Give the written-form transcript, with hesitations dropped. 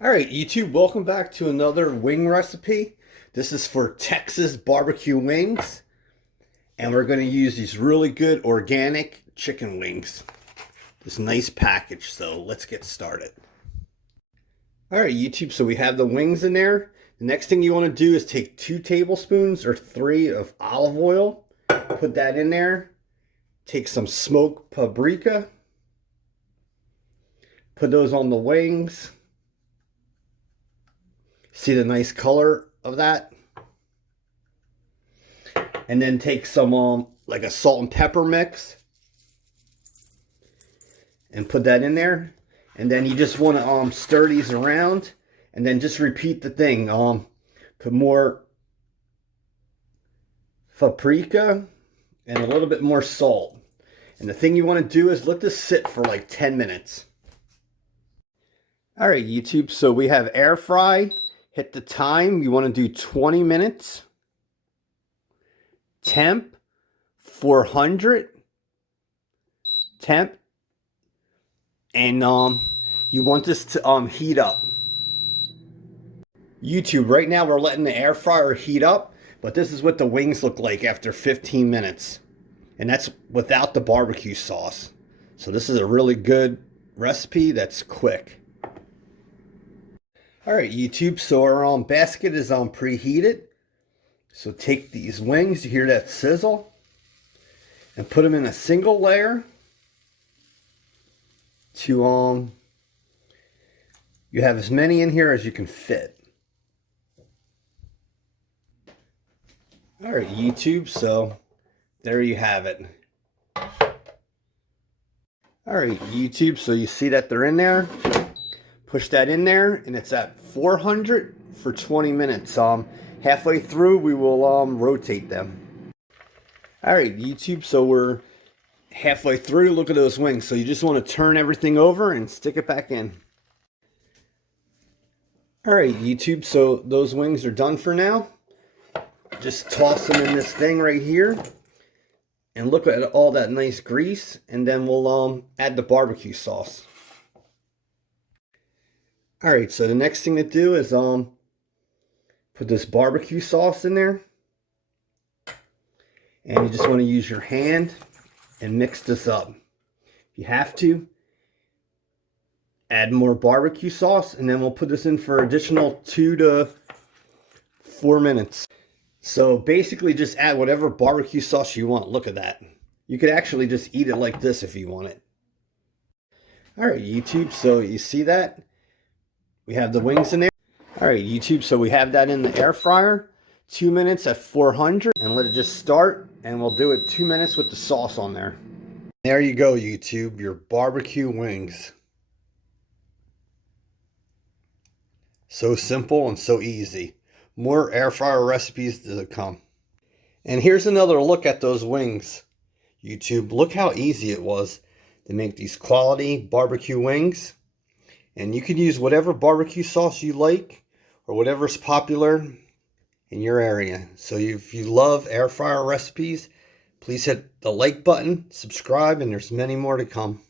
All right, YouTube, welcome back to another wing recipe. This is for Texas barbecue wings, and we're going to use these really good organic chicken wings. This nice package, so let's get started. All right, YouTube, so we have the wings in there. The next thing you want to do is take 2 tablespoons or 3 of olive oil, put that in there. Take some smoked paprika, put those on the wings. See the nice color of that? And then take some like a salt and pepper mix and put that in there. And then you just want to stir these around and then just repeat the thing. Put more paprika and a little bit more salt. And the thing you want to do is let this sit for like 10 minutes. All right, YouTube, so we have air fry. Hit the time. You want to do 20 minutes. Temp 400. Temp. And you want this to heat up. YouTube, right now we're letting the air fryer heat up, but this is what the wings look like after 15 minutes. And that's without the barbecue sauce. So this is a really good recipe that's quick. All right, YouTube, so our basket is preheated. So take these wings, you hear that sizzle, and put them in a single layer to you have as many in here as you can fit. All right, YouTube, so there you have it. All right, YouTube, so you see that they're in there. Push that in there, and it's at 400 for 20 minutes. Halfway through, we will rotate them. All right, YouTube, so we're halfway through. Look at those wings. So you just want to turn everything over and stick it back in. All right, YouTube, so those wings are done for now. Just toss them in this thing right here. And look at all that nice grease. And then we'll add the barbecue sauce. All right, so the next thing to do is put this barbecue sauce in there. And you just want to use your hand and mix this up. If you have to, add more barbecue sauce, and then we'll put this in for additional 2 to 4 minutes. So basically just add whatever barbecue sauce you want. Look at that. You could actually just eat it like this if you want it. All right, YouTube, so you see that? We have the wings in there. All right, YouTube, so we have that in the air fryer. 2 minutes at 400, and let it just start, and we'll do it 2 minutes with the sauce on there. There you go, YouTube, your barbecue wings. So simple and so easy. More air fryer recipes to come. And here's another look at those wings. YouTube, look how easy it was to make these quality barbecue wings. And you can use whatever barbecue sauce you like or whatever's popular in your area. So if you love air fryer recipes, please hit the like button, subscribe, and there's many more to come.